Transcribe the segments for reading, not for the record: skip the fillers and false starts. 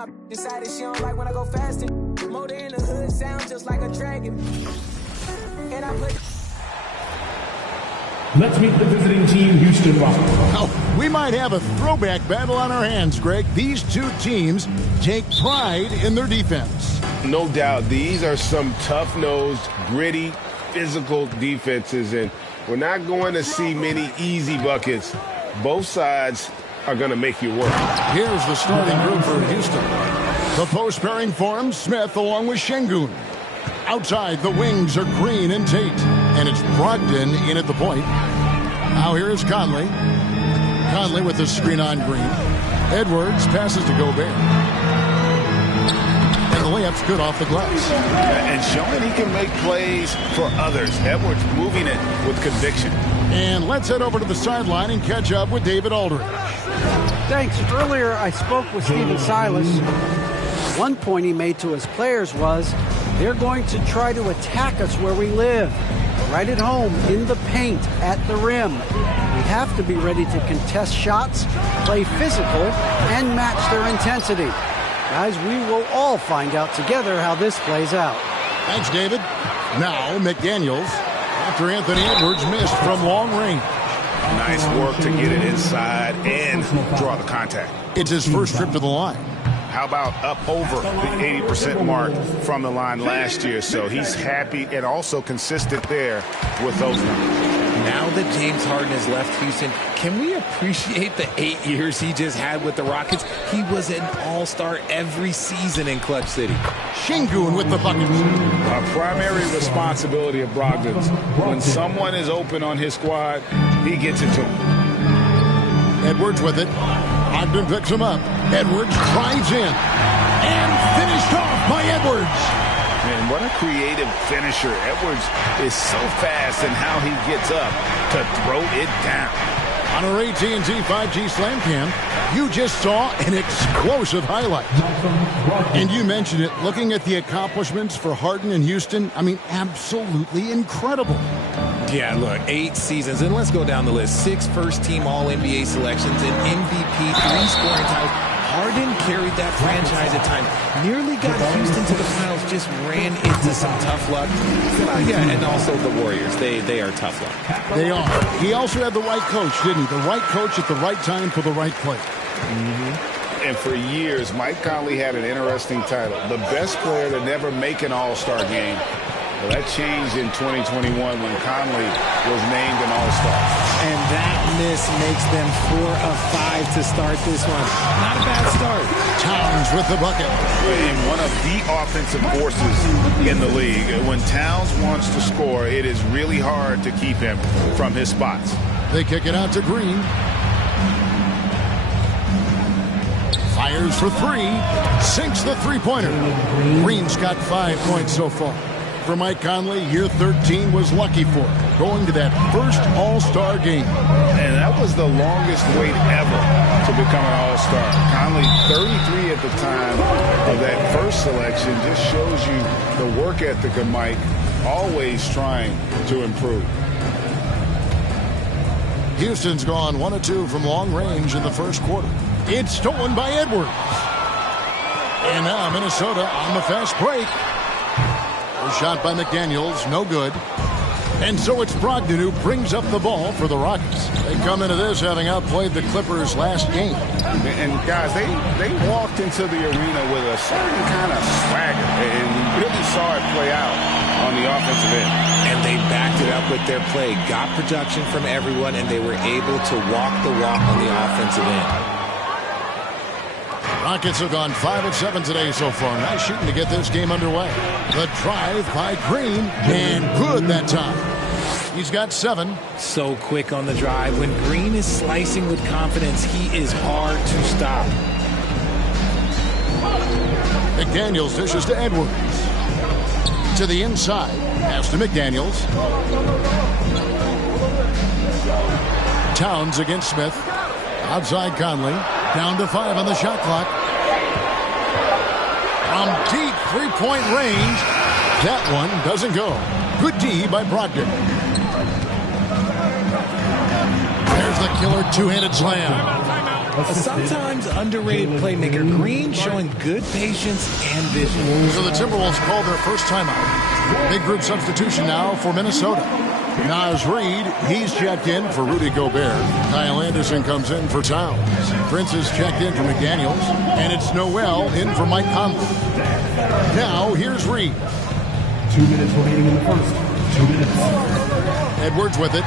my decided she don't like when I go fast. Motor in the hood sound just like a dragon. And I put... Let's meet the visiting team, Houston Rockets. Oh, we might have a throwback battle on our hands, Greg. These two teams take pride in their defense. No doubt, these are some tough-nosed, gritty, physical defenses, and we're not going to see many easy buckets. Both sides are going to make you work. Here's the starting group for Houston. The post pairing forms Smith along with Şengün. Outside, the wings are Green and Tate. And it's Brogdon in at the point. Now here is Conley. Conley with the screen on Green. Edwards passes to Gobert. And the layup's good off the glass. And showing he can make plays for others. Edwards moving it with conviction. And let's head over to the sideline and catch up with David Aldridge. Thanks. Earlier I spoke with Stephen Silas. One point he made to his players was, they're going to try to attack us where we live. Right at home, in the paint, at the rim. We have to be ready to contest shots, play physical, and match their intensity. Guys, we will all find out together how this plays out. Thanks, David. Now, McDaniels, after Anthony Edwards missed from long range. Nice work to get it inside and draw the contact. It's his first trip to the line. How about up over the 80% mark from the line last year? So he's happy and also consistent there with those numbers. Now that James Harden has left Houston, can we appreciate the 8 years he just had with the Rockets? He was an all-star every season in Clutch City. Şengün with the buckets. A primary responsibility of Brogdon's. When someone is open on his squad, he gets it to him. Edwards with it. Brogdon picks him up. Edwards drives in. And finished off by Edwards. Man, what a creative finisher. Edwards is so fast in how he gets up to throw it down. On our AT&T 5G Slam Cam, you just saw an explosive highlight. And you mentioned it, looking at the accomplishments for Harden in Houston, I mean, absolutely incredible. Yeah, look, 8 seasons, and let's go down the list. 6 first-team All-NBA selections, an MVP, 3 scoring titles. Harden carried that franchise at times. Nearly got Houston to the finals, just ran into some tough luck. Yeah, and also the Warriors. They are tough luck. They are. He also had the right coach, didn't he? The right coach at the right time for the right play. And for years, Mike Conley had an interesting title. The best player to never make an All-Star game. Well, that changed in 2021 when Conley was named an All-Star. And that miss makes them 4 of 5 to start this one. Not a bad start. Towns with the bucket. And one of the offensive forces in the league. When Towns wants to score, it is really hard to keep him from his spots. They kick it out to Green. Fires for 3. Sinks the three-pointer. Green's got 5 points so far. For Mike Conley, year 13 was lucky for him, going to that first All-Star game. And that was the longest wait ever to become an All-Star. Conley, 33 at the time of that first selection, just shows you the work ethic of Mike, always trying to improve. Houston's gone 1 of 2 from long range in the first quarter. It's stolen by Edwards. And now Minnesota on the fast break. Shot by McDaniels, no good. And so it's Brogdon who brings up the ball for the Rockets. They come into this having outplayed the Clippers last game. And guys, they walked into the arena with a certain kind of swagger. And we really saw it play out on the offensive end. And they backed it up with their play, got production from everyone, and they were able to walk the walk on the offensive end. Rockets have gone 5 of 7 today so far. Nice shooting to get this game underway. The drive by Green, and good that time. He's got 7. So quick on the drive. When Green is slicing with confidence, he is hard to stop. McDaniels dishes to Edwards. To the inside. Pass to McDaniels. Towns against Smith. Outside Conley. Down to 5 on the shot clock. From deep three-point range. That one doesn't go. Good D by Brogdon. There's the killer two-handed slam. A sometimes underrated playmaker. Green Green showing good patience and vision. So the Timberwolves call their first timeout. Big group substitution now for Minnesota. Naz Reid, he's checked in for Rudy Gobert. Kyle Anderson comes in for Towns. Prince is checked in for McDaniels. And it's Noel in for Mike Conley. Now, here's Reid. 2 minutes remaining in the first. 2 minutes. Edwards with it.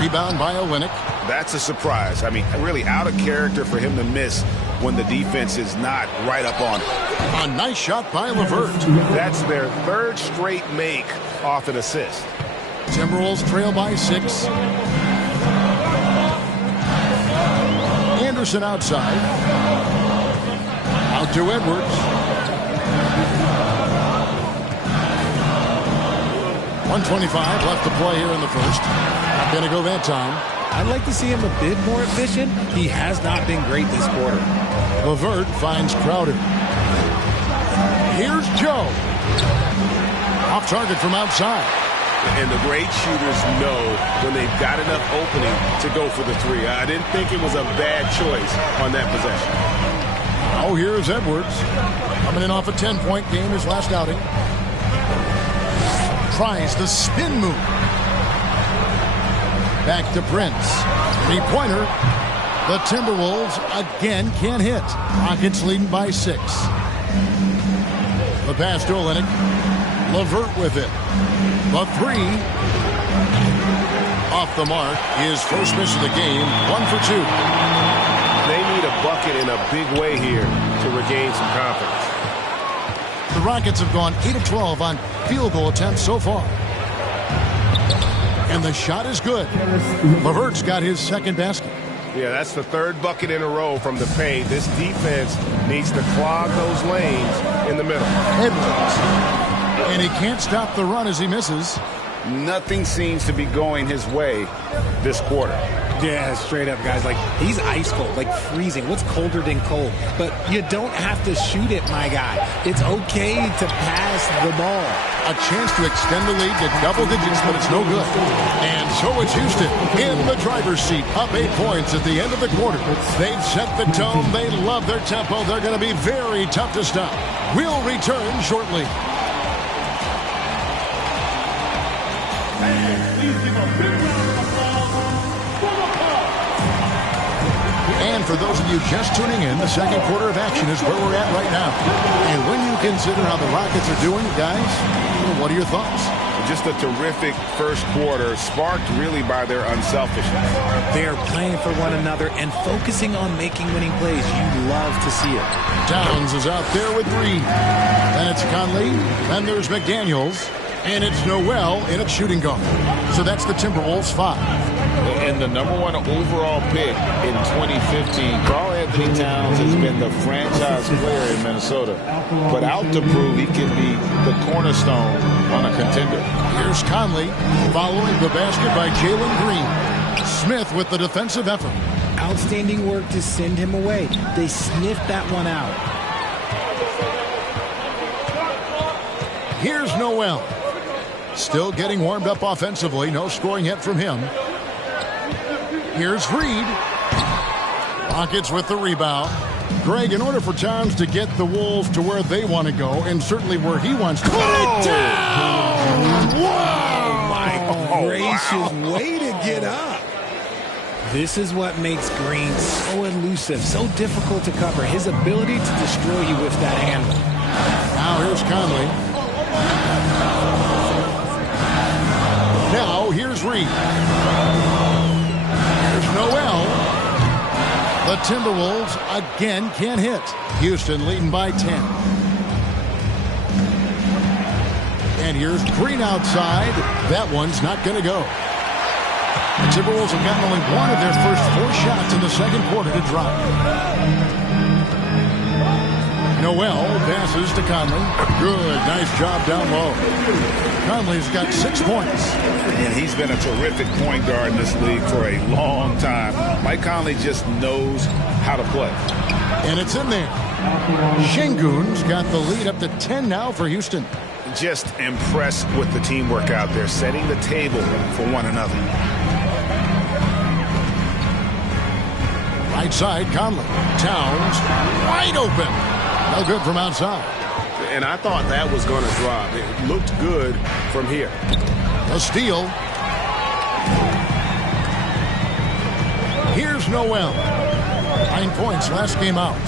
Rebound by Olynyk. That's a surprise. I mean, really out of character for him to miss when the defense is not right up on him. A nice shot by LeVert. That's their third straight make off an assist. Timberwolves trail by 6. Anderson outside. Out to Edwards. 1:25 left to play here in the first. Not going to go that time. I'd like to see him a bit more efficient. He has not been great this quarter. LeVert finds Crowder. Here's Joe. Off target from outside. And the great shooters know when they've got enough opening to go for the three. I didn't think it was a bad choice on that possession. Oh, here's Edwards. Coming in off a 10-point game his last outing. Tries the spin move. Back to Prince. Three-pointer. The Timberwolves again can't hit. Rockets leading by 6. The pass to Olynyk. LeVert with it. The three. Off the mark. His first miss of the game. 1 for 2. They need a bucket in a big way here to regain some confidence. The Rockets have gone 8 of 12 on field goal attempts so far. And the shot is good. LeVert's got his second basket. Yeah, that's the third bucket in a row from the paint. This defense needs to clog those lanes in the middle. Edwards. And he can't stop the run as he misses. Nothing seems to be going his way this quarter. Yeah, straight up, guys. Like, he's ice cold, like freezing. What's colder than cold? But you don't have to shoot it, my guy. It's okay to pass the ball. A chance to extend the lead to double digits, but it's no good. And so it's Houston in the driver's seat, up 8 points at the end of the quarter. They've set the tone. They love their tempo. They're going to be very tough to stop. We'll return shortly. And for those of you just tuning in, the second quarter of action is where we're at right now. And when you consider how the Rockets are doing, guys, what are your thoughts? Just a terrific first quarter, sparked really by their unselfishness. They're playing for one another and focusing on making winning plays. You love to see it. Towns is out there with Reid. That's Conley. And there's McDaniels. And it's Noel in at shooting guard. So that's the Timberwolves 5. And the #1 overall pick in 2015, Karl-Anthony Towns has been the franchise player in Minnesota, but out to prove he can be the cornerstone on a contender. Here's Conley following the basket by Jalen Green. Smith with the defensive effort. Outstanding work to send him away. They sniffed that one out. Here's Noel. Still getting warmed up offensively. No scoring yet from him. Here's Reid. Rockets with the rebound. Greg, in order for Towns to get the Wolves to where they want to go, and certainly where he wants to put it down! Wow! My gracious, way to get up. This is what makes Green so elusive, so difficult to cover. His ability to destroy you with that handle. Now here's Conley. Now here's Reid. Here's Noel. The Timberwolves again can't hit. Houston leading by 10. And here's Green outside. That one's not going to go. The Timberwolves have gotten only one of their first 4 shots in the second quarter to drop. Noel passes to Conley. Good, nice job down low. Conley's got 6 points. And he's been a terrific point guard in this league for a long time. Mike Conley just knows how to play. And it's in there. Şengün's got the lead up to 10 now for Houston. Just impressed with the teamwork out there, setting the table for one another. Right side, Conley. Towns wide open. No good from outside. And I thought that was going to drop. It looked good from here. A steal. Here's Noel. 9 points last game out.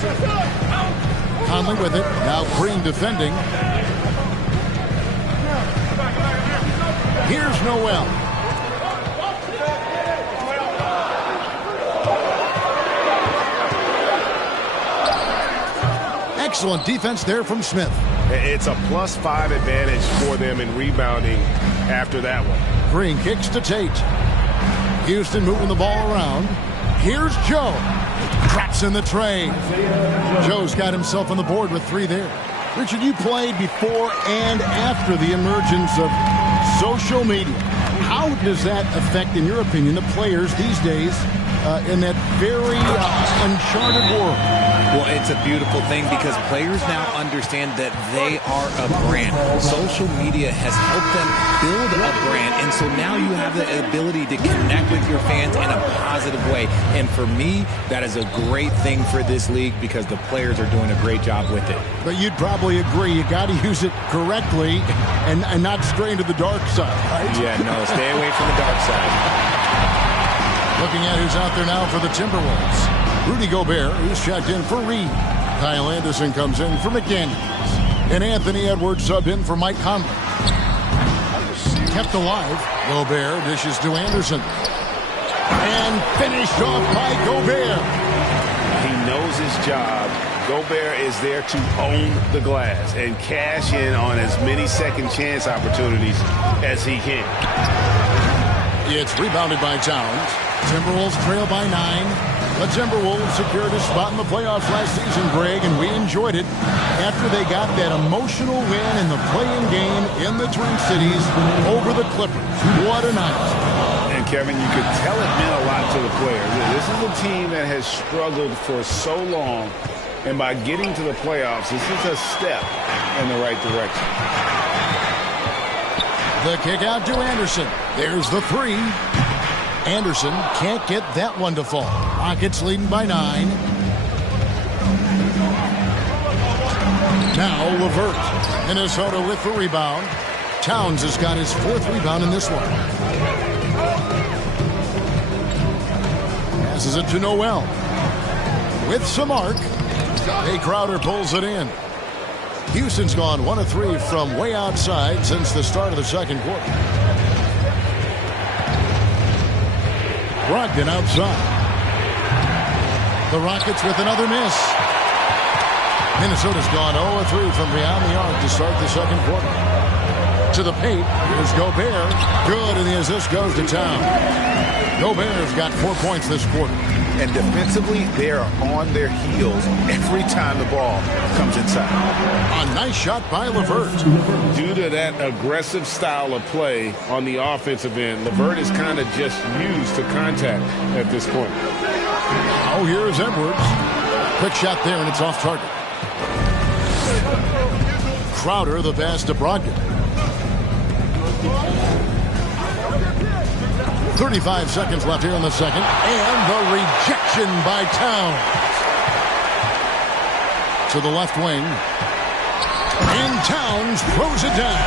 Conley with it. Now Green defending. Here's Noel. Excellent defense there from Smith. It's a +5 advantage for them in rebounding after that one. Green kicks to Tate. Houston moving the ball around. Here's Joe. Traps in the tray. Joe's got himself on the board with 3 there. Richard, you played before and after the emergence of social media. How does that affect, in your opinion, the players these days in that very uncharted world? Well, it's a beautiful thing because players now understand that they are a brand. Social media has helped them build a brand, and so now you have the ability to connect with your fans in a positive way. And for me, that is a great thing for this league because the players are doing a great job with it. But you'd probably agree you got to use it correctly and not stray into the dark side, right? Yeah, no, stay away from the dark side. Looking at who's out there now for the Timberwolves. Rudy Gobert, who's checked in for Reed. Kyle Anderson comes in for McDaniels. And Anthony Edwards subbed in for Mike Conley. Kept alive. Gobert dishes to Anderson. And finished off by Gobert. He knows his job. Gobert is there to own the glass and cash in on as many second chance opportunities as he can. It's rebounded by Towns. Timberwolves trail by 9. The Timberwolves secured a spot in the playoffs last season, Greg, and we enjoyed it after they got that emotional win in the play-in game in the Twin Cities over the Clippers. What a night. And, Kevin, you could tell it meant a lot to the players. This is a team that has struggled for so long, and by getting to the playoffs, this is a step in the right direction. The kick out to Anderson. There's the 3. Anderson can't get that one to fall. Rockets leading by 9. Now LeVert. Minnesota with the rebound. Towns has got his 4th rebound in this one. Passes it to Noel. With some arc. Jay Crowder pulls it in. Houston's gone 1 of 3 from way outside since the start of the second quarter. Brogdon outside. The Rockets with another miss. Minnesota's gone 0 of 3 from beyond the arc to start the second quarter. To the paint. Here's Gobert. Good, and the assist goes to Town. Gobert's got 4 points this quarter. And defensively, they are on their heels every time the ball comes inside. A nice shot by LeVert. Due to that aggressive style of play on the offensive end, LeVert is kind of just used to contact at this point. Oh, here's Edwards. Quick shot there, and it's off target. Crowder, the pass to Brogdon. 35 seconds left here in the second. And the rejection by Towns. To the left wing. And Towns throws it down.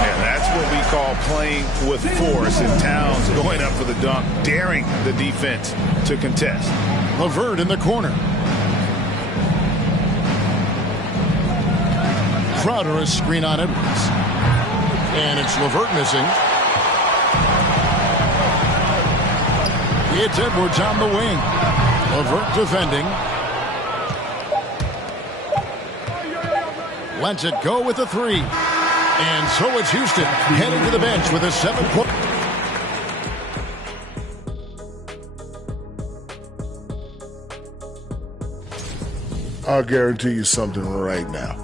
Yeah, that's what we call playing with force. And Towns going up for the dunk, daring the defense to contest. LeVert in the corner. Crowder is screen on Edwards. And it's LeVert missing. It's Edwards on the wing. LeVert defending. Lets it go with the 3. And so it's Houston heading to the bench with a 7-point. I'll guarantee you something right now.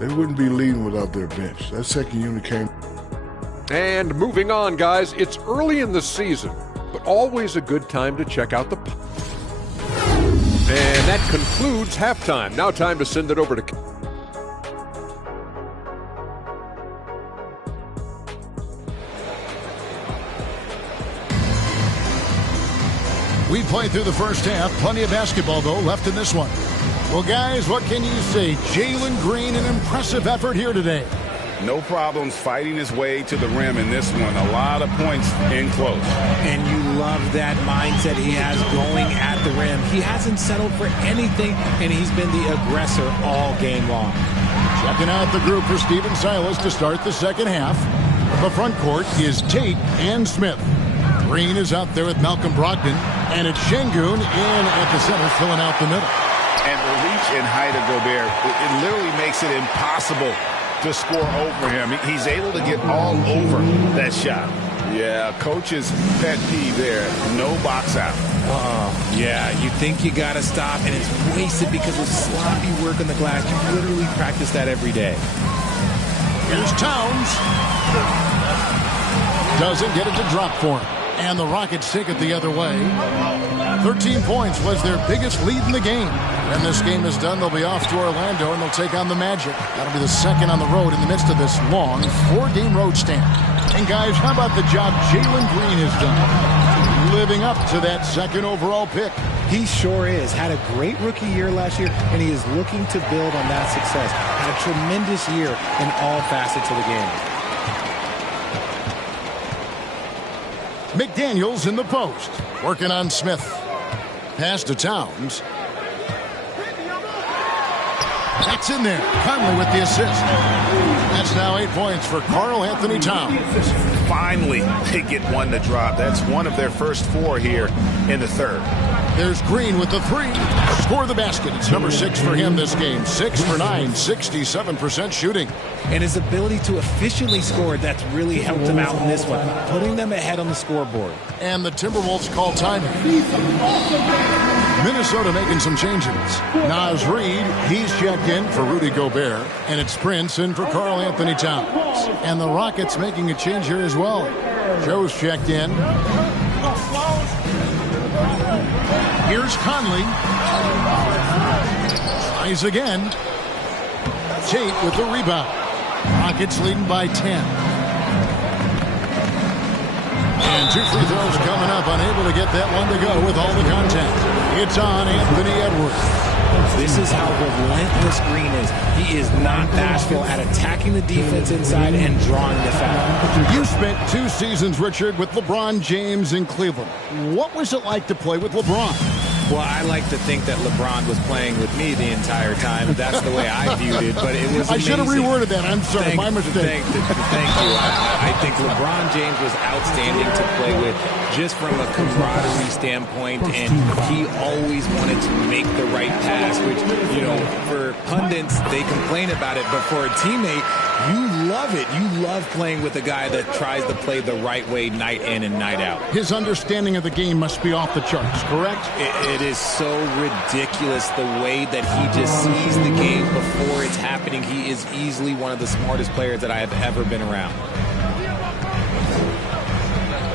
They wouldn't be leading without their bench. That second unit came. And moving on, guys, it's early in the season, but always a good time to check out the... And that concludes halftime. Now time to send it over to... We played through the first half. Plenty of basketball, though, left in this one. Well, guys, what can you say? Jalen Green, an impressive effort here today. No problems fighting his way to the rim in this one. A lot of points in close. And you love that mindset he has going at the rim. He hasn't settled for anything, and he's been the aggressor all game long. Checking out the group for Stephen Silas to start the second half. The front court is Tate and Smith. Green is out there with Malcolm Brogdon, and it's Şengün in at the center, filling out the middle. And the reach and height of Gobert, it literally makes it impossible to score over him. He's able to get all over that shot. Yeah, coach's pet peeve there. No box out. Yeah, you think you got to stop, and it's wasted because of sloppy work on the glass. You literally practice that every day. Here's Towns. Doesn't get it to drop for him. And the Rockets take it the other way. 13 points was their biggest lead in the game. When this game is done, they'll be off to Orlando, and they'll take on the Magic. That'll be the second on the road in the midst of this long 4-game road stand. And, guys, how about the job Jalen Green has done? Living up to that second overall pick. He sure is. Had a great rookie year last year, and he is looking to build on that success. Had a tremendous year in all facets of the game. McDaniels in the post, working on Smith. Pass to Towns. That's in there. Conley with the assist. That's now 8 points for Karl-Anthony Towns. Finally, they get one to drop. That's one of their first 4 here in the third. There's Green with the 3. Score the basket. It's number 6 for him this game. 6 for 9, 67% shooting. And his ability to efficiently score, that's really helped him out in this one, putting them ahead on the scoreboard. And the Timberwolves call time. Minnesota making some changes. Naz Reid, he's checked in for Rudy Gobert. And it's Prince in for Karl-Anthony Towns. And the Rockets making a change here as well. Joe's checked in. Here's Conley. Eyes again. Tate with the rebound. Rockets leading by 10. And 2 free throws coming up. Unable to get that one to go with all the contact. It's on Anthony Edwards. This is how relentless Green is. He is not bashful at attacking the defense inside and drawing the foul. You spent 2 seasons, Richard, with LeBron James in Cleveland. What was it like to play with LeBron? Well, I like to think that LeBron was playing with me the entire time. That's the way I viewed it, but it was amazing. I should have reworded that. I'm sorry, my mistake. Thank you. I think LeBron James was outstanding to play with just from a camaraderie standpoint, and he always wanted to make the right pass, which, you know, for pundits, they complain about it, but for a teammate, you love it. You love playing with a guy that tries to play the right way night in and night out. His understanding of the game must be off the charts, correct? It is so ridiculous the way that he just sees the game before it's happening. He is easily one of the smartest players that I have ever been around.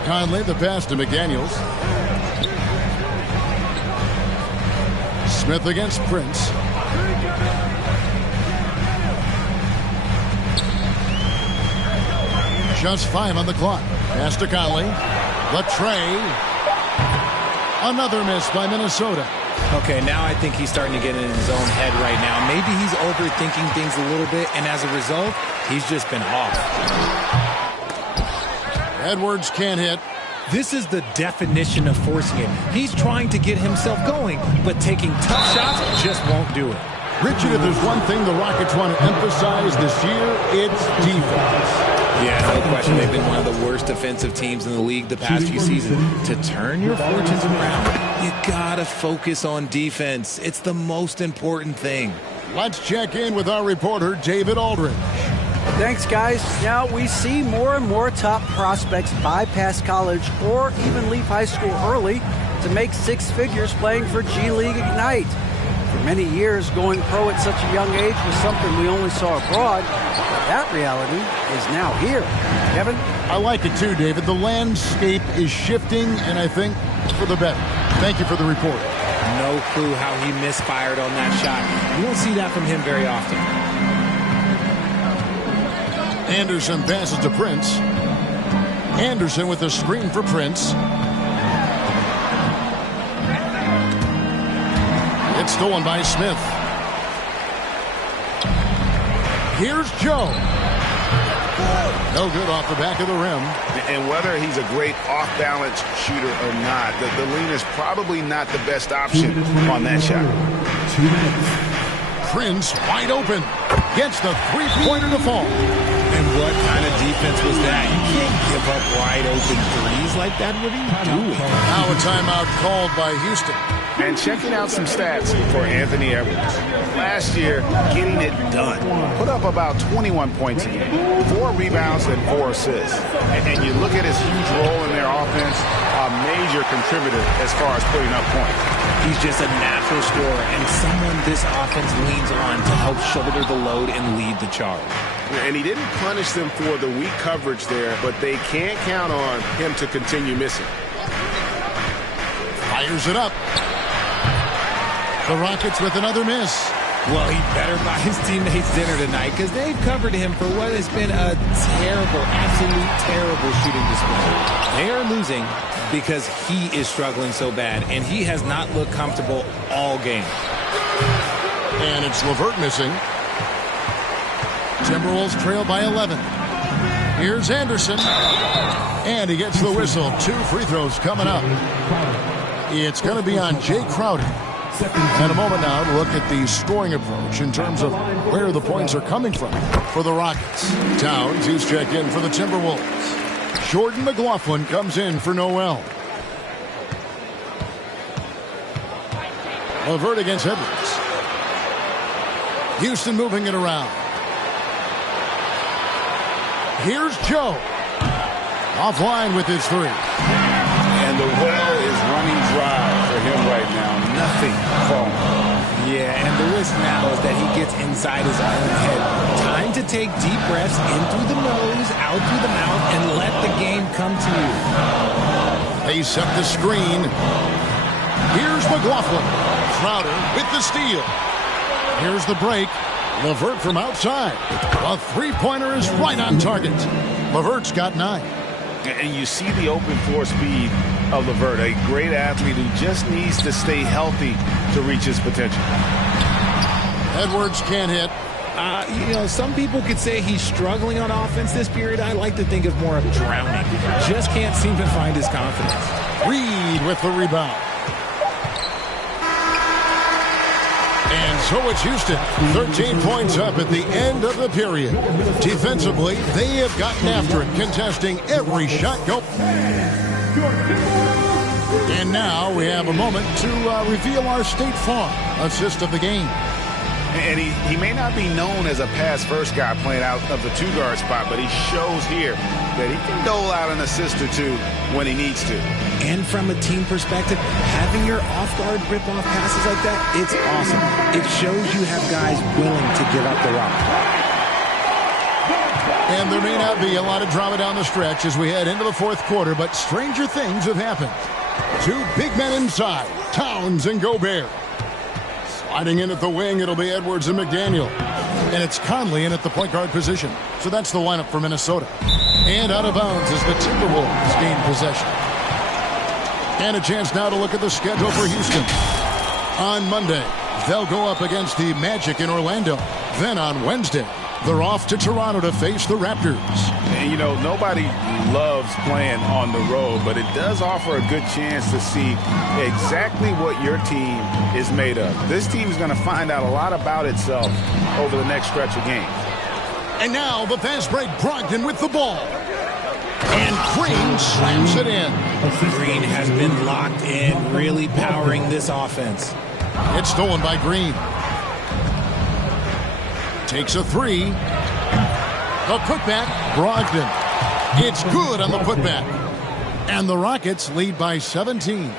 Conley, the pass to McDaniels. Smith against Prince. Just 5 on the clock. Pass to Conley. The tray. Another miss by Minnesota. Okay, now I think he's starting to get in his own head right now. Maybe he's overthinking things a little bit, and as a result, he's just been off. Edwards can't hit. This is the definition of forcing it. He's trying to get himself going, but taking tough shots just won't do it. Richard, if there's one thing the Rockets want to emphasize this year, it's defense. Yeah, no question. They've been one of the worst defensive teams in the league the past few seasons. To turn your fortunes around, you gotta focus on defense. It's the most important thing. Let's check in with our reporter, David Aldridge. Thanks, guys. Now we see more and more top prospects bypass college or even leave high school early to make 6 figures playing for G League Ignite. For many years, going pro at such a young age was something we only saw abroad. But that reality is now here. Kevin? I like it too, David. The landscape is shifting, and I think for the better. Thank you for the report. No clue how he misfired on that shot. You won't see that from him very often. Anderson passes to Prince. Anderson with a screen for Prince. It's stolen by Smith. Here's Joe. No good off the back of the rim. And whether he's a great off-balance shooter or not, the lean is probably not the best option on that shot. 2 minutes. Prince wide open. Gets the three-pointer to fall. And what kind of defense was that? You can't give up wide open threes like that. What are you doing? Now a timeout called by Houston. And checking out some stats for Anthony Edwards. Last year, getting it done. Put up about 21 points a game, 4 rebounds and 4 assists. And you look at his huge role in their offense, a major contributor as far as putting up points. He's just a natural scorer and someone this offense leans on to help shoulder the load and lead the charge. And he didn't punish them for the weak coverage there, but they can't count on him to continue missing. Fires it up. The Rockets with another miss. Well, he better buy his teammates dinner tonight because they've covered him for what has been a terrible, absolute terrible shooting display. They are losing because he is struggling so bad, and he has not looked comfortable all game. And it's LeVert missing. Timberwolves trail by 11. Here's Anderson. And he gets the whistle. 2 free throws coming up. It's going to be on Jay Crowder. And a moment now to look at the scoring approach in terms of where the points are coming from for the Rockets. Towns, he's checked in for the Timberwolves. Jordan McLaughlin comes in for Noel. LeVert against Edwards. Houston moving it around. Here's Joe. Offline with his 3. And the well is running dry for him right now. Nothing falling. Yeah, and the risk now is that he gets inside his own head. Time to take deep breaths in through the nose, out through the mouth, and let the game come to you. They set the screen. Here's McLaughlin. Crowder with the steal. Here's the break. LeVert from outside. A three-pointer is right on target. LeVert's got 9. And you see the open floor speed of LeVert, a great athlete who just needs to stay healthy to reach his potential. Edwards can't hit. You know, some people could say he's struggling on offense this period. I like to think of more of drowning. Just can't seem to find his confidence. Reed with the rebound. And so it's Houston, 13 points up at the end of the period. Defensively, they have gotten after it, contesting every shot go. And now we have a moment to reveal our State Farm assist of the game. And he may not be known as a pass-first guy playing out of the 2-guard spot, but he shows here that he can dole out an assist or 2 when he needs to. And from a team perspective, having your off-guard rip-off passes like that, it's awesome. It shows you have guys willing to give up the rock. And there may not be a lot of drama down the stretch as we head into the 4th quarter, but stranger things have happened. 2 big men inside, Towns and Gobert. Sliding in at the wing, it'll be Edwards and McDaniel. And it's Conley in at the point guard position. So that's the lineup for Minnesota. And out of bounds as the Timberwolves gain possession. And a chance now to look at the schedule for Houston. On Monday, they'll go up against the Magic in Orlando. Then on Wednesday, they're off to Toronto to face the Raptors. And, you know, nobody loves playing on the road, but it does offer a good chance to see exactly what your team is made of. This team is going to find out a lot about itself over the next stretch of games. And now the fast break, Brogdon with the ball. And Green slams it in. Green has been locked in, really powering this offense. It's stolen by Green. Takes a 3. The putback, Brogdon. It's good on the putback. And the Rockets lead by 17.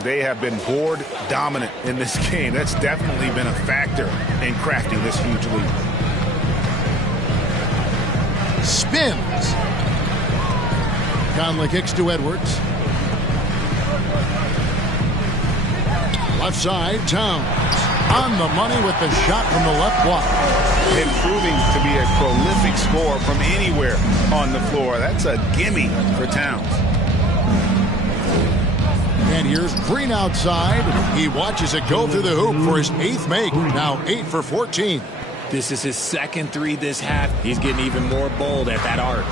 They have been board dominant in this game. That's definitely been a factor in crafting this huge lead. Spins. Conley kicks to Edwards. Left side, Towns. On the money with the shot from the left block. And proving to be a prolific scorer from anywhere on the floor. That's a gimme for Towns. And here's Green outside. He watches it go through the hoop for his 8th make. Now 8 for 14. This is his second 3 this half. He's getting even more bold at that arc.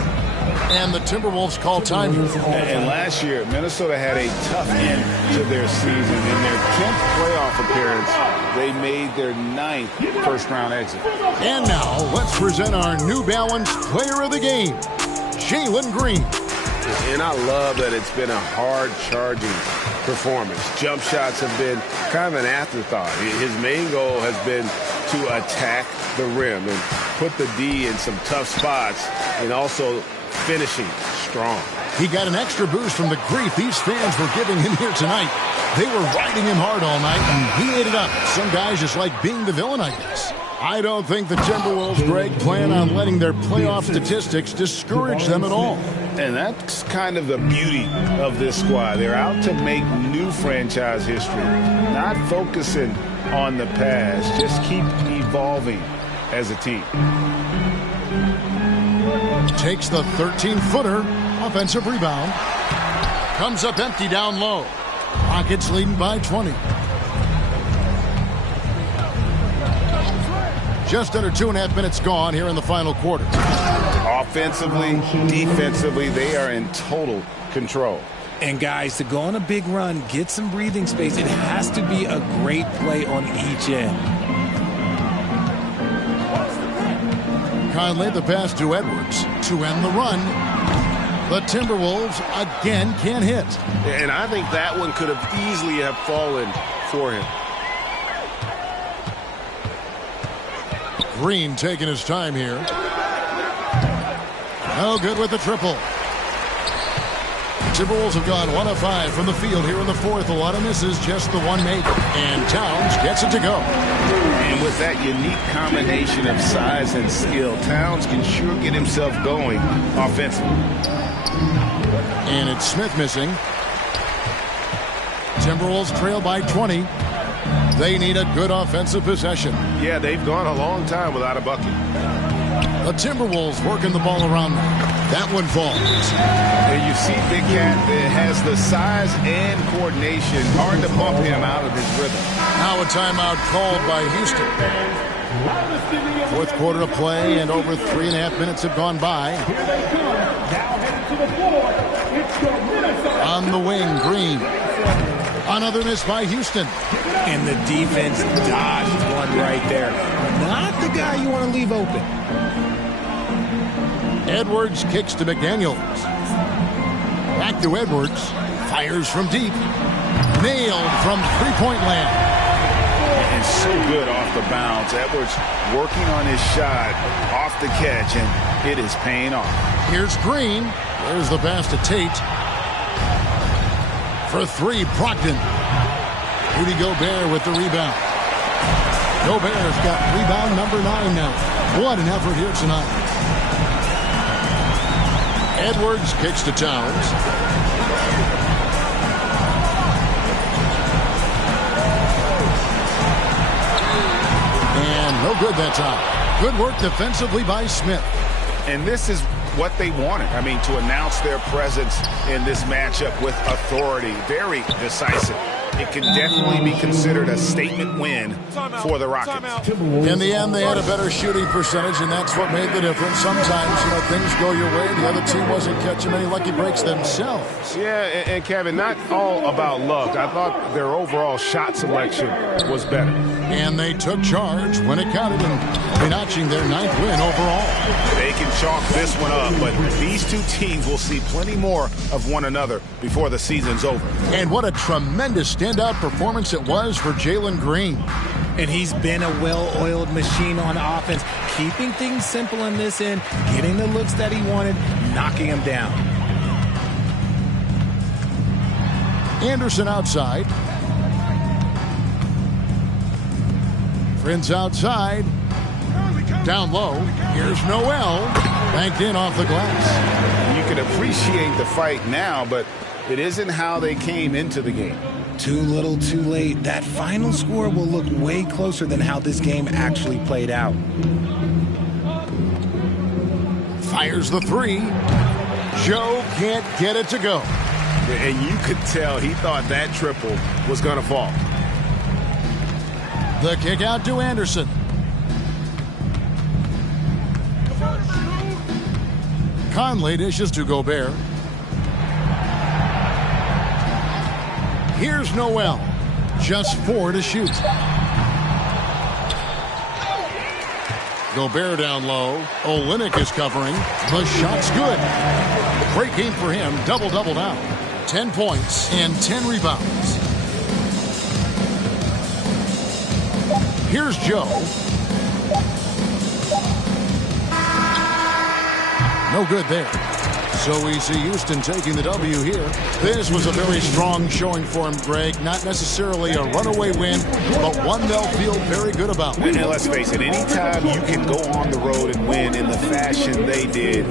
And the Timberwolves call time. And last year, Minnesota had a tough end to their season. In their 10th playoff appearance, they made their 9th first-round exit. And now, let's present our New Balance Player of the Game, Jalen Green. And I love that it's been a hard-charging performance. Jump shots have been kind of an afterthought. His main goal has been to attack the rim and put the D in some tough spots, and also finishing strong. He got an extra boost from the grief these fans were giving him here tonight. They were riding him hard all night, and he ate it up. Some guys just like being the villain, I guess. I don't think the Timberwolves, Greg, plan on letting their playoff statistics discourage them at all. And that's kind of the beauty of this squad. They're out to make new franchise history, not focusing on the past. Just keep evolving as a team. Takes the 13-footer, offensive rebound. Comes up empty down low. Rockets leading by 20. Just under 2.5 minutes gone here in the final quarter. Offensively, defensively, they are in total control. And guys, to go on a big run, get some breathing space, it has to be a great play on each end. Conley the pass to Edwards to end the run. The Timberwolves again can't hit. And I think that one could have easily have fallen for him. Green taking his time here. No good with the triple. Timberwolves have gone 1 of 5 from the field here in the fourth. A lot of misses, just the one make. And Towns gets it to go. And with that unique combination of size and skill, Towns can sure get himself going offensively. And it's Smith missing. Timberwolves trail by 20. They need a good offensive possession. Yeah, they've gone a long time without a bucket. The Timberwolves working the ball around now. That one falls. And you see Big Cat that has the size and coordination. Hard to bump him out of his rhythm. Now a timeout called by Houston. Fourth quarter of play, and over 3.5 minutes have gone by. On the wing, Green. Another miss by Houston. And the defense dodged one right there. Not the guy you want to leave open. Edwards kicks to McDaniels. Back to Edwards. Fires from deep. Nailed from three-point land. And so good off the bounce. Edwards working on his shot off the catch, and it is paying off. Here's Green. There's the pass to Tate. For 3, Brogdon. Rudy Gobert with the rebound. Gobert's got rebound number 9 now. What an effort here tonight. Edwards kicks to Towns. And no good that time. Good work defensively by Smith. And this is what they wanted. I mean, to announce their presence in this matchup with authority. Very decisive. It can definitely be considered a statement win for the Rockets. In the end, they had a better shooting percentage, and that's what made the difference. Sometimes, things go your way. The other team wasn't catching many lucky breaks themselves. Yeah, and Kevin, not all about luck. I thought their overall shot selection was better. And they took charge when it counted, and notching their 9th win overall. They can chalk this one up, but these two teams will see plenty more of one another before the season's over. And what a tremendous standout performance it was for Jalen Green. And he's been a well-oiled machine on offense, keeping things simple in this end, getting the looks that he wanted, knocking him down. Anderson outside. Friends outside. Down low. Here's Noel. Banked in off the glass. You can appreciate the fight now, but it isn't how they came into the game. Too little, too late. That final score will look way closer than how this game actually played out. Fires the 3. Joe can't get it to go. And you could tell he thought that triple was going to fall. The kick out to Anderson. Conley dishes to Gobert. Here's Noel. Just 4 to shoot. Gobert down low. Olynyk is covering. The shot's good. Great game for him. Double-double now. 10 points and 10 rebounds. Here's Joe. No good there. So we see Houston taking the W here. This was a very strong showing for him, Greg. Not necessarily a runaway win, but one they'll feel very good about. And let's face it, anytime you can go on the road and win in the fashion they did,